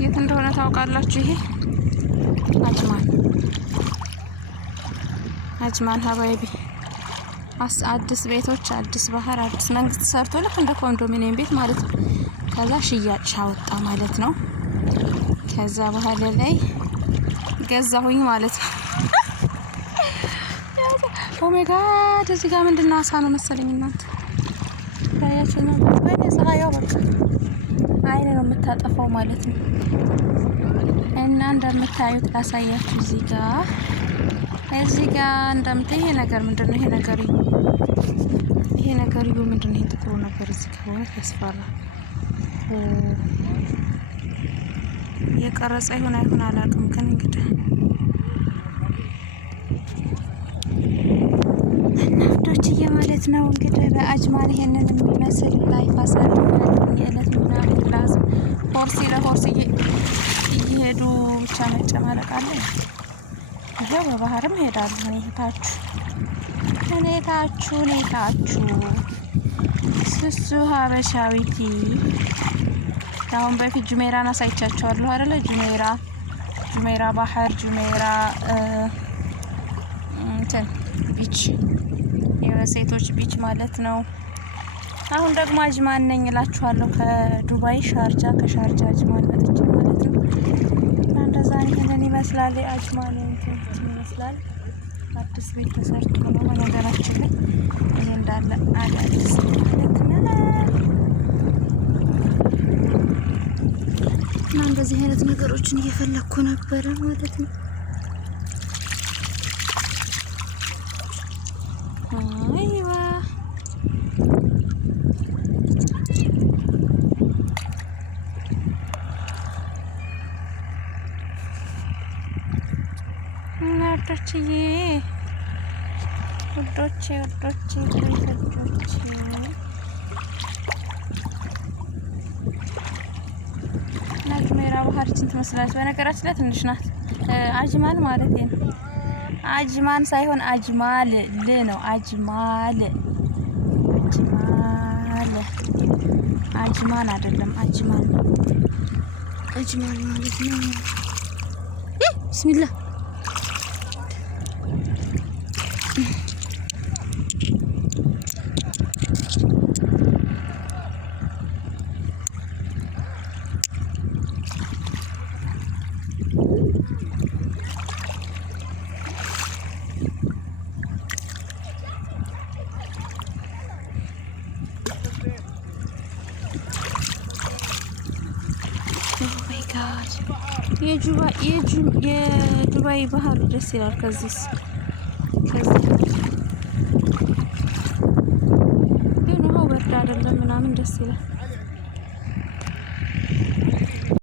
የት እንደሆነ ታውቃላችሁ? ይሄ አጅማን ሀባይቢ አዲስ ቤቶች፣ አዲስ ባህር፣ አዲስ መንግስት ሰርቶ ልክ እንደ ኮንዶሚኒየም ቤት ማለት ነው። ከዛ ሽያጭ ሻወጣ ማለት ነው። ከዛ በኋላ ላይ ገዛሁኝ ማለት ነው። ኦሜጋ እዚህ ጋር ምንድነው? አሳ ነው መሰለኝ እናንተ ታያችሁ ነው። በእኔ ፀሐያው በቃ አይኔ ነው የምታጠፋው ማለት ነው። እና እንደምታዩት ላሳያችሁ እዚህ ጋር እንደምታይ ይሄ ነገር ምንድነው? ይሄ ነገር ምንድነው? ይሄ ጥቁሩ ነገር እዚህ ጋር ማለት ያስፈራል። የቀረጸ ይሁን አይሁን አላውቅም፣ ግን እንግዲህ እናቶችዬ ማለት ነው እንግዲህ በአጅማን ይሄንን የሚመስል ላይፍ አሳልፈናል። የዕለት ምናምን ክላስ ለሆርስ እየሄዱ ብቻ መጨማለቅ አለ። ይሄው በባህርም ሄዳሉ። እኔታችሁ ስሱ ሀበሻዊቲ አሁን በፊት ጁሜራን አሳይቻቸዋለሁ አይደለ? ጁሜራ ባህር፣ ጁሜራ ቢች፣ የሴቶች ቢች ማለት ነው። አሁን ደግሞ አጅማን ነኝ እላችኋለሁ። ከዱባይ ከሻርጃ አጅማን መጥቼ ማለት ነው። እና እንደዛ ይሄንን ይመስላል። አጅማን ይመስላል። አዲስ ቤት ተሰርቶ ነው በነገራችን ላይ ይሄ እንዳለ አዳዲስ ማለት ነው። እና እንደዚህ አይነት ነገሮችን እየፈለኩ ነበረ ማለት ነው። አይዋ እናቶችዬ ውዶቼ ጁሜራ ባህርችን ትመስላለች። በነገራችን ላይ ትንሽ ናት። አጅማን ማለት ነው። አጅማን ሳይሆን አጅማል ነው። አጅማን አይደለም። አጅማን ማለት ነው። ቢስሚላህ የዱባይ ባህር ደስ ይላል። ከዚህ ግን ውሃው በርድ አይደለም ምናምን ደስ ይላል።